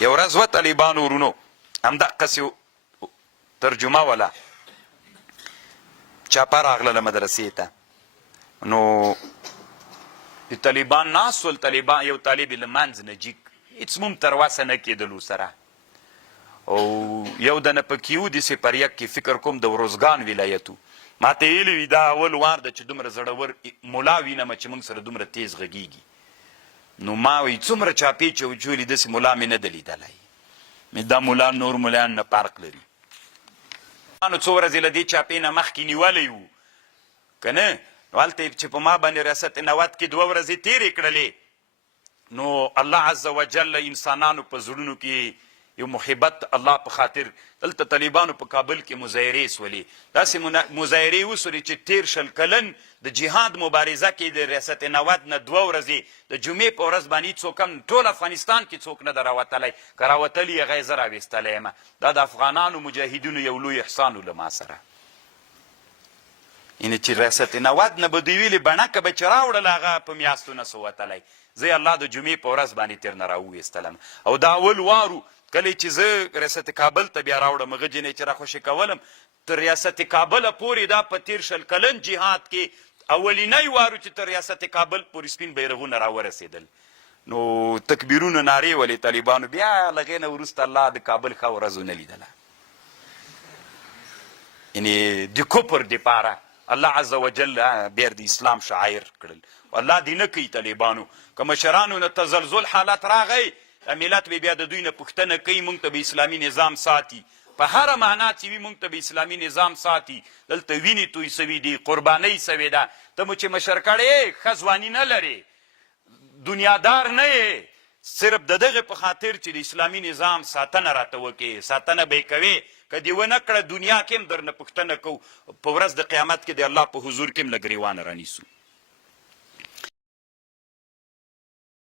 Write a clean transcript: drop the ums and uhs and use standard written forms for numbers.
یو ورځ و طالبانو ورونو همدقسې ترجمه وله چاپه راغله مدرسې ته نو د طالبان ناست ول طالبان یو طالب یې له منځ نه جیک هېڅ مو هم تر وسه نه کېدلو سره او یو دنه پکې و داسې پر یک کې فکر کوم د وروزګان ولایت و ما ته ویلي وي دا اول وار ده چې دومره زړور ملا وینمه چې موږ سره دومره تیز غږیږي نو ما وی څومره چاپې چې وچولي داسې ملا مې نه ده لیدلی مې دا ملا نور ملایان نه فرق لري نو څو ورځې له دې چاپې نه مخکې نیولی وو که نه نو هلته چې په ما باندې ریاست نوت کې 2 ورځې تېرې کړلې نو الله عز وجل انسانانو په زړونو کې یو محبت الله په خاطر دلته طالبانو په کابل کې مظاهرې سولې داسې مظاهرې وسولې چې 13 کلن د جهاد مبارزه کې د ریاست نوت نه 2 ورځې د جمعې په ورځ باندې څوک هم ټول افغانستان کې څوک نه ده راوتلی که راوتلي یې هغه یې زه راویستلی یم دا د افغانانو مجاهدینو یو لوی احسان و له ما سره یعنې چې ریاست نوت نه به دوی ویلې بڼکه به چې راوړله هغه په میاشتو نه سو وتلی زه الله د جمعې په ورځ باندې تېر نه راوویستلم او دا اول وارو کله چې زه ریاست کابل ته بیا راوړم هغه جنۍ چې راخوشي کولم تر ریاست کابله پورې دا په 13 کلن جهاد کې اولینی وارو چې تر ریاست کابل پورې سپین بیرغونه راورسېدل نو تکبیرونه نارې ولې طالبانو بیا له هغې نه وروسته الله د کابل ښه ورځ ونه لیدله یعنې د کفر دپاره الله عز وجل بیا د اسلام شاعر کړل الله دې نه کوي طالبانو که مشرانو نه تزلزل حالت راغی ملت به بیا د دوی نه پوښتنه کوي موږ ته به اسلامي نظام ساتي په هره معنا چې وي موږ ته به اسلامي نظام ساتي دلته وینې توی سوي دي قربانۍ سوې ده ته مو چې مشر کړې ښه ځواني نه لرې دنیادار نه یې صرف د دغه په خاطر چې د اسلامي نظام ساتنه راته وکړې ساتنه به یې کوې که دې ونه کړه دنیا کې هم درنه پوښتنه کوو په ورځ د قیامت کې د الله په حضور کې هم له ګریوانه رانیسو